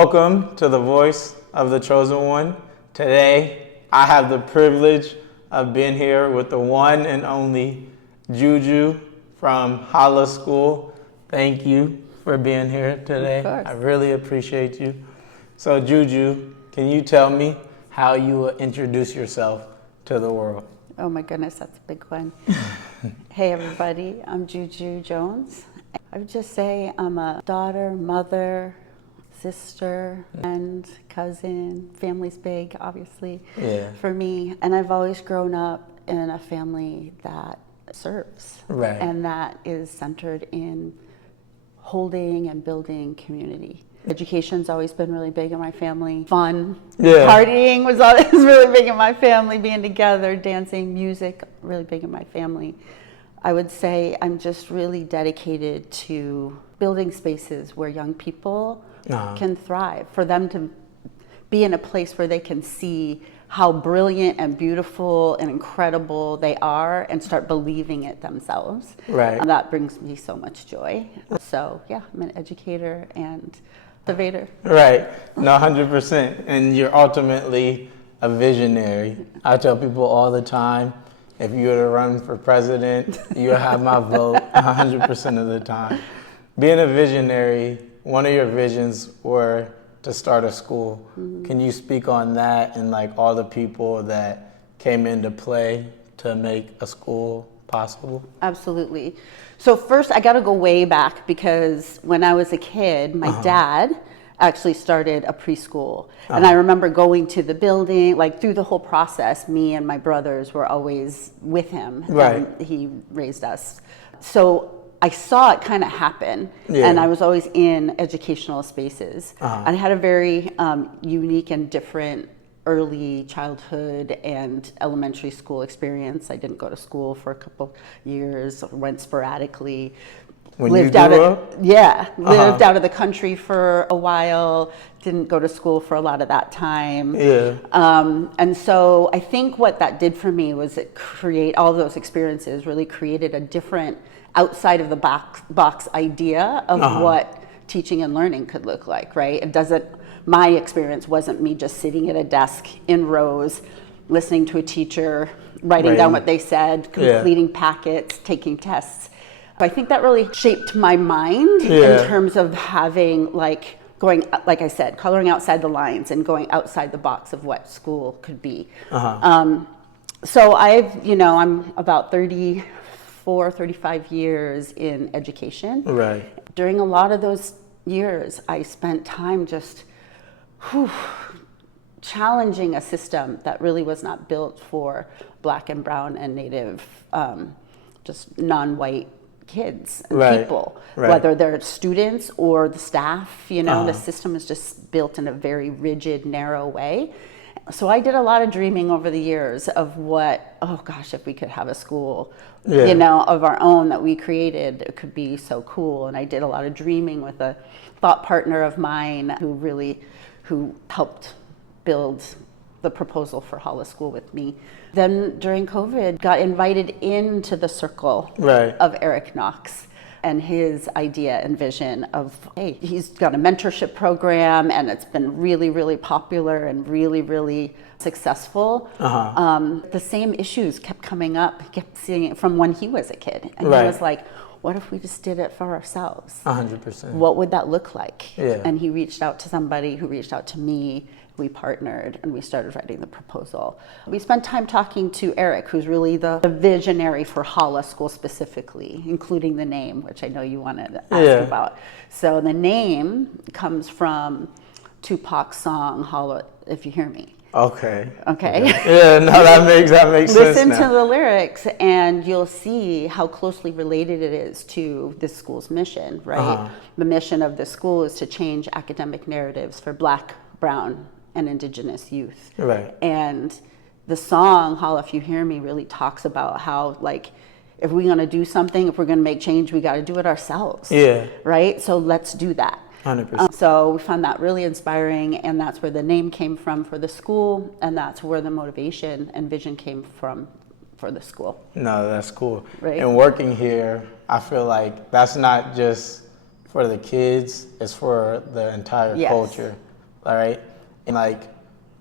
Welcome to the Voice of the Chosen One. Today, I have the privilege of being here with the one and only Juju from Holla School. Thank you for being here today. Of course. I really appreciate you. So Juju, can you tell me how you will introduce yourself to the world? Oh my goodness, that's a big one. Hey everybody, I'm Juju Jones. I would just say I'm a daughter, mother, sister, and cousin. Family's big, obviously, for me. And I've always grown up in a family that serves. Right. And that is centered in holding and building community. Education's always been really big in my family. Fun, partying was always really big in my family. Being together, dancing, music, really big in my family. I would say I'm just really dedicated to building spaces where young people can thrive, for them to be in a place where they can see how brilliant and beautiful and incredible they are and start believing it themselves. Right. And that brings me so much joy. So yeah, I'm an educator and motivator. Right, no, 100%. And you're ultimately a visionary. I tell people all the time, if you were to run for president, you'll have my vote 100% of the time. Being a visionary, one of your visions were to start a school. Mm-hmm. Can you speak on that and like all the people that came into play to make a school possible? Absolutely. So first I got to go way back, because when I was a kid, my dad actually started a preschool. And I remember going to the building, like through the whole process, me and my brothers were always with him. Right. He raised us. So I saw it kind of happen, and I was always in educational spaces. I had a very unique and different early childhood and elementary school experience. I didn't go to school for a couple years, went sporadically. When lived you out grew of, up? Lived out of the country for a while, didn't go to school for a lot of that time. And so I think what that did for me was all those experiences really created a different outside of the box idea of what teaching and learning could look like, right? My experience wasn't me just sitting at a desk in rows, listening to a teacher, writing down what they said, completing packets, taking tests. I think that really shaped my mind in terms of having going, like I said, coloring outside the lines and going outside the box of what school could be. So I'm about 35 years in education. Right. During a lot of those years, I spent time just challenging a system that really was not built for Black and brown and Native, just non-white kids and people, whether they're students or the staff. The system is just built in a very rigid, narrow way. So I did a lot of dreaming over the years of if we could have a school, of our own that we created, it could be so cool. And I did a lot of dreaming with a thought partner of mine who helped build the proposal for Holla School with me. Then during COVID, got invited into the circle of Eric Knox and his idea and vision of, hey, he's got a mentorship program and it's been really, really popular and really, really successful. The same issues kept coming up. He kept seeing it from when he was a kid. And he was like, what if we just did it for ourselves? 100%. What would that look like? Yeah. And he reached out to somebody who reached out to me. We partnered and we started writing the proposal. We spent time talking to Eric, who's really the visionary for Holla School specifically, including the name, which I know you wanted to ask about. So the name comes from Tupac's song, Holla, If You Hear Me. Okay. Yeah, no, that makes sense. Listen to the lyrics and you'll see how closely related it is to this school's mission, right? The mission of this school is to change academic narratives for Black, brown, and Indigenous youth. Right. And the song, Holla If You Hear Me, really talks about how, if we're gonna do something, if we're gonna make change, we gotta do it ourselves. Right? So let's do that. 100%. So we found that really inspiring, and that's where the name came from for the school, and that's where the motivation and vision came from for the school. No, that's cool. Right. And working here, I feel like that's not just for the kids, it's for the entire culture all right? And like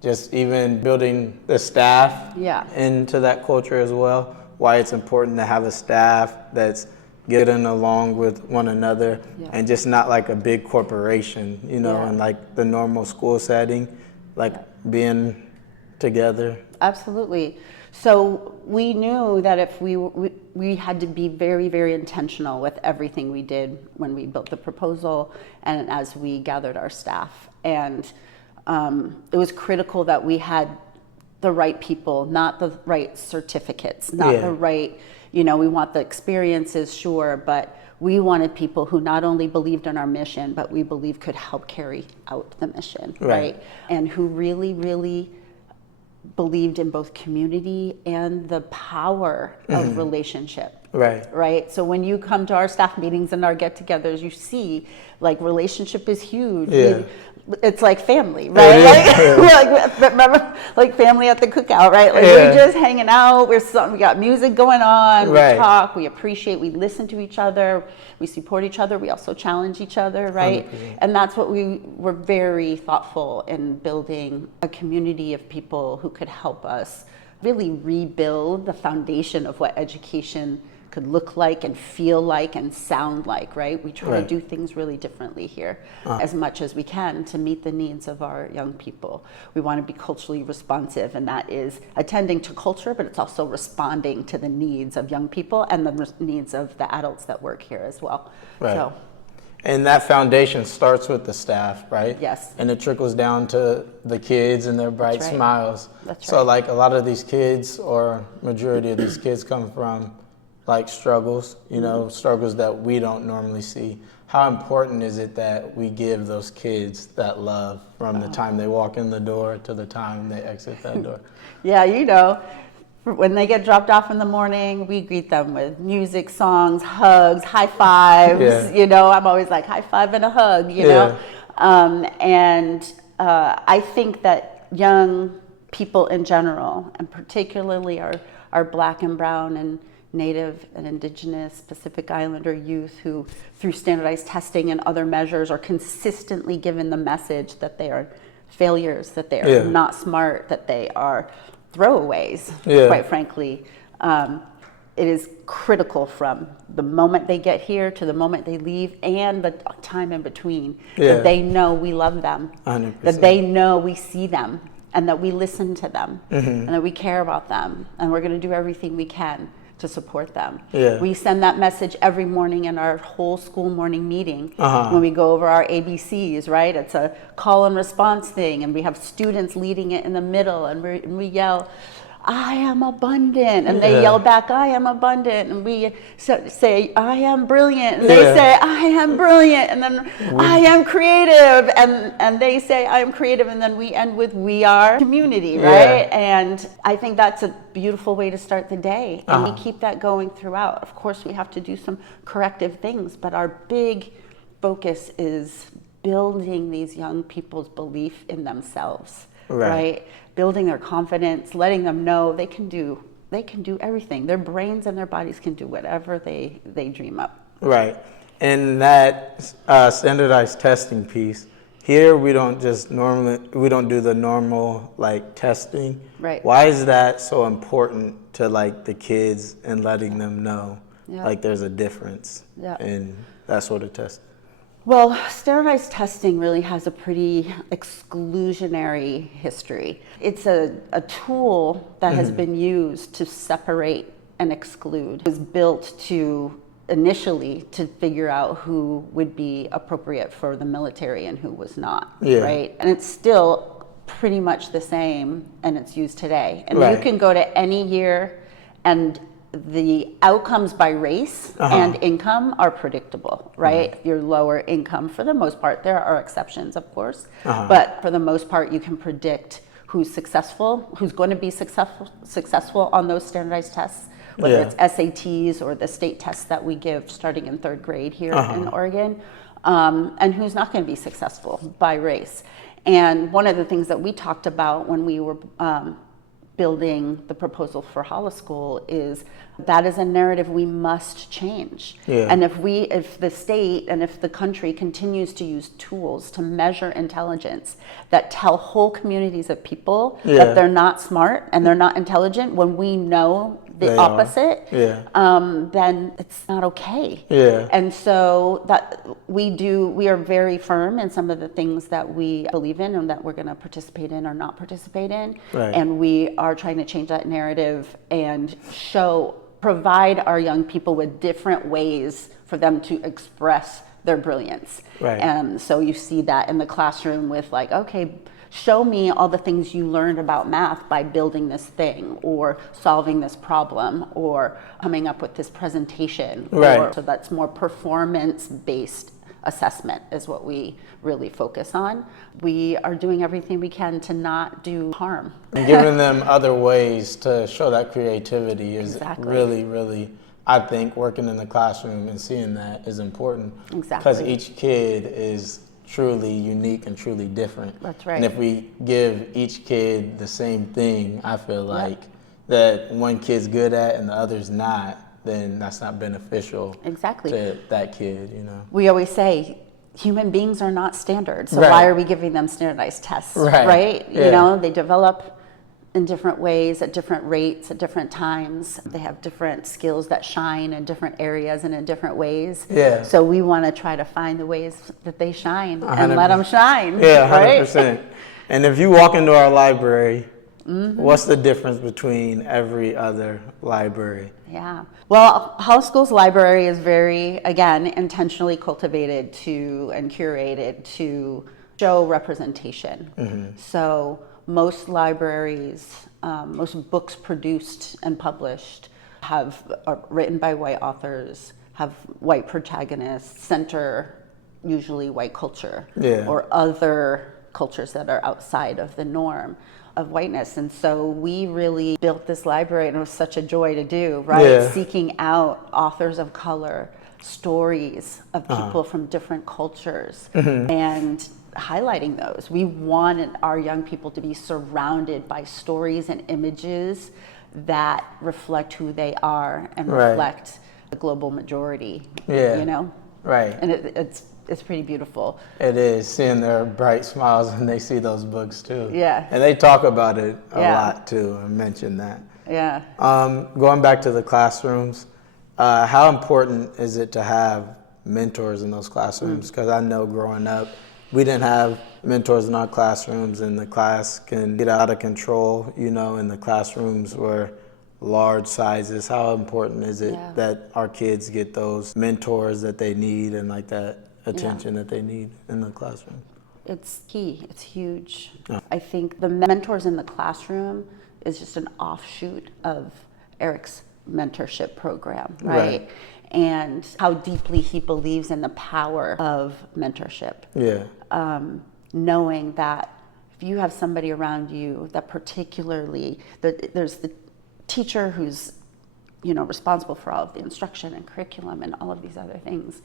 just even building the staff into that culture as well, why it's important to have a staff that's getting along with one another and just not like a big corporation, you know, and like the normal school setting, like being together. Absolutely. So we knew that if we had to be very, very intentional with everything we did when we built the proposal and as we gathered our staff. And it was critical that we had the right people, not the right certificates, not the right, you know, we want the experiences, sure, but we wanted people who not only believed in our mission, but we believe could help carry out the mission, right? And who really, really believed in both community and the power of relationship. Right. So when you come to our staff meetings and our get-togethers, you see like relationship is huge. It's like family, right? Like, remember, like family at the cookout, right? Like we're just hanging out. We got music going on. We talk. We appreciate. We listen to each other. We support each other. We also challenge each other, right? 100%. And that's what we were very thoughtful in building a community of people who could help us really rebuild the foundation of what education could look like and feel like and sound like, right? We try to do things really differently here as much as we can to meet the needs of our young people. We want to be culturally responsive, and that is attending to culture, but it's also responding to the needs of young people and the needs of the adults that work here as well. So. And that foundation starts with the staff, right? Yes. And it trickles down to the kids and their bright smiles. So like a lot of these kids, or majority of these kids, come from like struggles, you know, struggles that we don't normally see. How important is it that we give those kids that love from the time they walk in the door to the time they exit that door? Yeah, you know, when they get dropped off in the morning, we greet them with music, songs, hugs, high fives. You know, I'm always like high five and a hug, you know. I think that young people in general, and particularly our Black and brown and Native and Indigenous Pacific Islander youth who, through standardized testing and other measures, are consistently given the message that they are failures, that they are not smart, that they are throwaways, quite frankly. It is critical from the moment they get here to the moment they leave and the time in between that they know we love them, 100%. That they know we see them and that we listen to them and that we care about them and we're going to do everything we can to support them. We send that message every morning in our whole school morning meeting when we go over our ABCs, right? It's a call and response thing, and we have students leading it in the middle, and we yell, I am abundant, and they yell back, I am abundant, and we say, I am brilliant, and they say, I am brilliant, and then I am creative, and they say, I am creative, and then we end with, we are community, right? And I think that's a beautiful way to start the day, and we keep that going throughout. Of course, we have to do some corrective things, but our big focus is building these young people's belief in themselves, right? Building their confidence, letting them know they can do everything. Their brains and their bodies can do whatever they dream up. Right. And that standardized testing piece, here we don't do the normal like testing. Right. Why is that so important to like the kids and letting them know like there's a difference in that sort of testing? Well, standardized testing really has a pretty exclusionary history. It's a tool that has been used to separate and exclude. It was built initially to figure out who would be appropriate for the military and who was not, right? And it's still pretty much the same, and it's used today. And you can go to any year, and the outcomes by race and income are predictable, right? If you're lower income, for the most part, there are exceptions, of course, but for the most part, you can predict who's successful, who's going to be successful on those standardized tests, whether it's SATs or the state tests that we give starting in 3rd grade here in Oregon, and who's not going to be successful by race. And one of the things that we talked about when we were building the proposal for Holla School is that is a narrative we must change. Yeah. And if the state and if the country continues to use tools to measure intelligence that tell whole communities of people that they're not smart and they're not intelligent when we know the opposite, then it's not okay. Yeah. And so that we are very firm in some of the things that we believe in and that we're going to participate in or not participate in. Right. And we are trying to change that narrative and provide our young people with different ways for them to express their brilliance. Right. And so you see that in the classroom with like, okay, show me all the things you learned about math by building this thing or solving this problem or coming up with this presentation. Right. So that's more performance-based assessment is what we really focus on. We are doing everything we can to not do harm. And giving them other ways to show that creativity is really, really, I think, working in the classroom and seeing that is important. Exactly. Because each kid is truly unique and truly different. That's right. And if we give each kid the same thing, I feel like that one kid's good at and the other's not, then that's not beneficial to that kid, you know. We always say human beings are not standard, so Right. why are we giving them standardized tests, right? Yeah. You know, they develop in different ways at different rates at different times. They have different skills that shine in different areas and in different ways. Yeah. So we want to try to find the ways that they shine 100%. and let them shine. Yeah, right? 100%. And if you walk into our library, what's the difference between every other library? Yeah. Well, Holla School's library is very, again, intentionally cultivated and curated to show representation. So most libraries, most books produced and published are written by white authors, have white protagonists, center usually white culture or other cultures that are outside of the norm of whiteness. And so we really built this library, and it was such a joy to do, right? Yeah. Seeking out authors of color, stories of people from different cultures, and highlighting those. We wanted our young people to be surrounded by stories and images that reflect who they are and reflect the global majority, you know? Right. And it's pretty beautiful. It is, seeing their bright smiles when they see those books too. Yeah. And they talk about it a lot too, and mention that. Yeah. Going back to the classrooms, how important is it to have mentors in those classrooms? Because I know growing up, we didn't have mentors in our classrooms, and the class can get out of control, you know, and the classrooms were large sizes. How important is it that our kids get those mentors that they need and like that attention that they need in the classroom? It's key. It's huge. I think the mentors in the classroom is just an offshoot of Eric's mentorship program, right? And how deeply he believes in the power of mentorship. Yeah. Knowing that if you have somebody around you that particularly, there's the teacher who's, you know, responsible for all of the instruction and curriculum and all of these other things.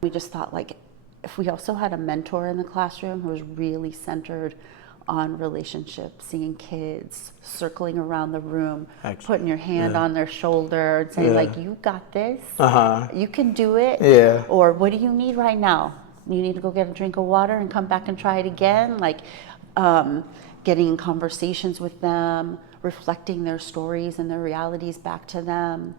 We just thought, like, if we also had a mentor in the classroom who was really centered on relationships, seeing kids, circling around the room, putting your hand on their shoulder and saying, like, you got this, you can do it, or what do you need right now? You need to go get a drink of water and come back and try it again. Like, getting in conversations with them, reflecting their stories and their realities back to them.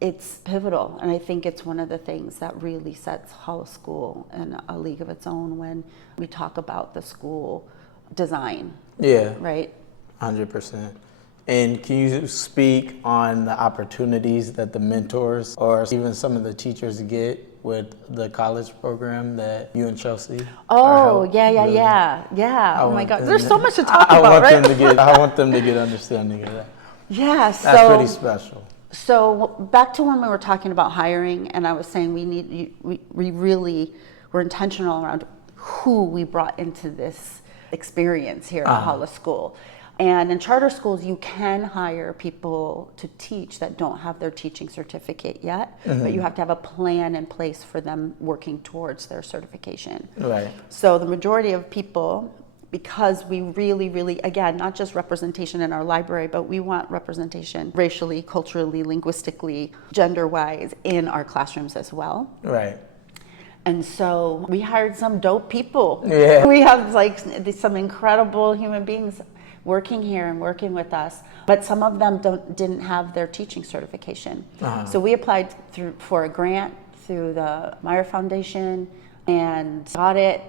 It's pivotal, and I think it's one of the things that really sets Holla School in a league of its own when we talk about the school design. Yeah. Right? 100%. And can you speak on the opportunities that the mentors or even some of the teachers get with the college program that you and Chelsea? Oh, yeah. Oh my God, there's so much to talk I about, want right? I want them to get understanding of that. Yeah, That's pretty special. So back to when we were talking about hiring, and I was saying we're intentional around who we brought into this experience here at Holla School. And in charter schools, you can hire people to teach that don't have their teaching certificate yet, but you have to have a plan in place for them working towards their certification. Right. So the majority of people because we really, really, again, not just representation in our library, but we want representation racially, culturally, linguistically, gender-wise in our classrooms as well. Right. And so we hired some dope people. Yeah. We have like some incredible human beings working here and working with us, but some of them didn't have their teaching certification. So we applied for a grant through the Meyer Foundation and got it.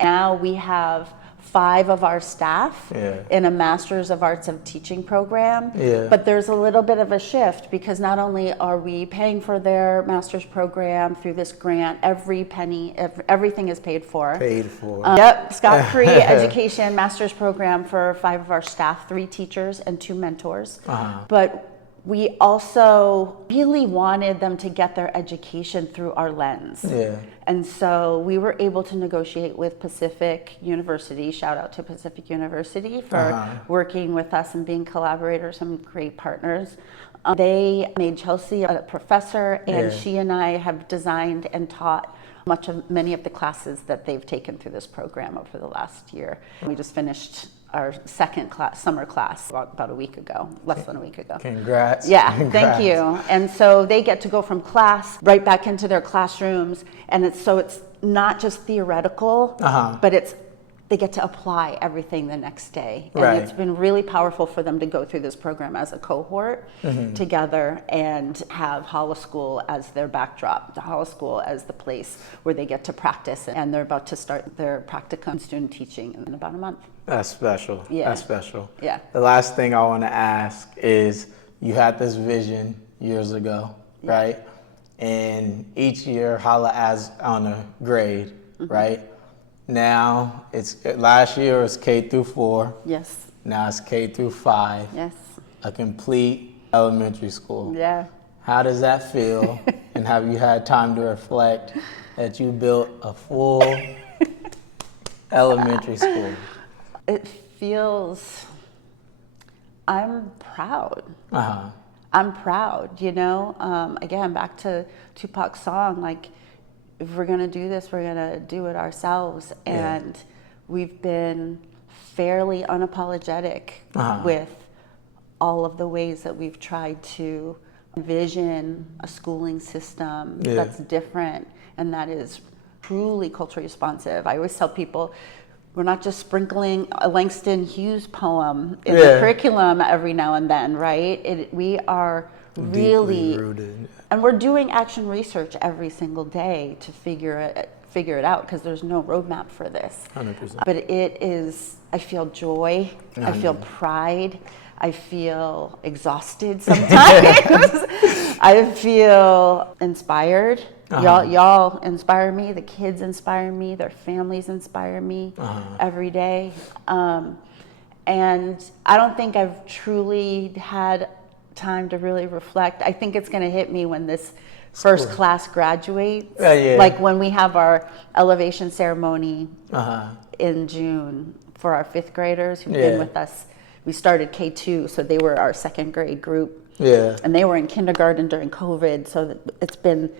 Now we have 5 of our staff in a Master's of Arts of Teaching program. But there's a little bit of a shift because not only are we paying for their master's program through this grant, every penny, everything is paid for. Yep, scot-free education master's program for 5 of our staff, 3 teachers and 2 mentors. But we also really wanted them to get their education through our lens. And so we were able to negotiate with Pacific University, shout out to Pacific University for working with us and being collaborators, some great partners. They made Chelsea a professor, and she and I have designed and taught many of the classes that they've taken through this program over the last year. We just finished our second summer class about a week ago, less than a week ago. Congrats. Yeah, Congrats. Thank you. And so they get to go from class right back into their classrooms, and it's not just theoretical, but they get to apply everything the next day. And it's been really powerful for them to go through this program as a cohort together and have Holla School as their backdrop, the Holla School as the place where they get to practice. And they're about to start their practicum student teaching in about a month. That's special. Yeah. That's special. Yeah. The last thing I want to ask is, you had this vision years ago, right? And each year Holla adds on a grade, right? Now last year was K through 4. Yes. Now it's K through 5. Yes. A complete elementary school. Yeah. How does that feel? And have you had time to reflect that you built a full elementary school? It feels, I'm proud. I'm proud, again, back to Tupac's song, like, if we're gonna do this, we're gonna do it ourselves. And we've been fairly unapologetic with all of the ways that we've tried to envision a schooling system that's different and that is truly culturally responsive. I always tell people, we're not just sprinkling a Langston Hughes poem in the curriculum every now and then, right? We are really deeply rooted. And we're doing action research every single day to figure it out, because there's no roadmap for this. 100%. But I feel joy, I feel pride, I feel exhausted sometimes. I feel inspired. Y'all inspire me, the kids inspire me, their families inspire me every day. And I don't think I've truly had time to really reflect. I think it's going to hit me when this first class graduates. Like when we have our elevation ceremony in June for our 5th graders who've been with us. We started K2, so they were our 2nd grade group. And they were in kindergarten during COVID, so it's been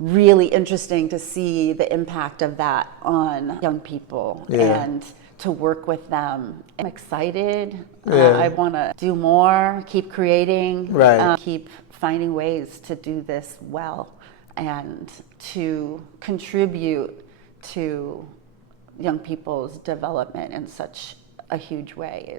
really interesting to see the impact of that on young people and to work with them. I'm excited. I want to do more, keep creating, keep finding ways to do this well and to contribute to young people's development in such a huge way.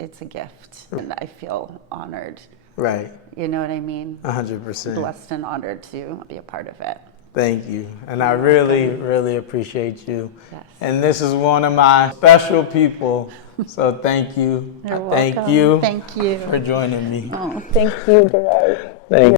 It's a gift, and I feel honored. Right. You know what I mean? 100%. Blessed and honored to be a part of it. Thank you. And I really, really appreciate you. Yes. And this is one of my special people. So thank you. You're Thank welcome. you. Thank you for joining me. Oh, thank you, Gerard. Thank you.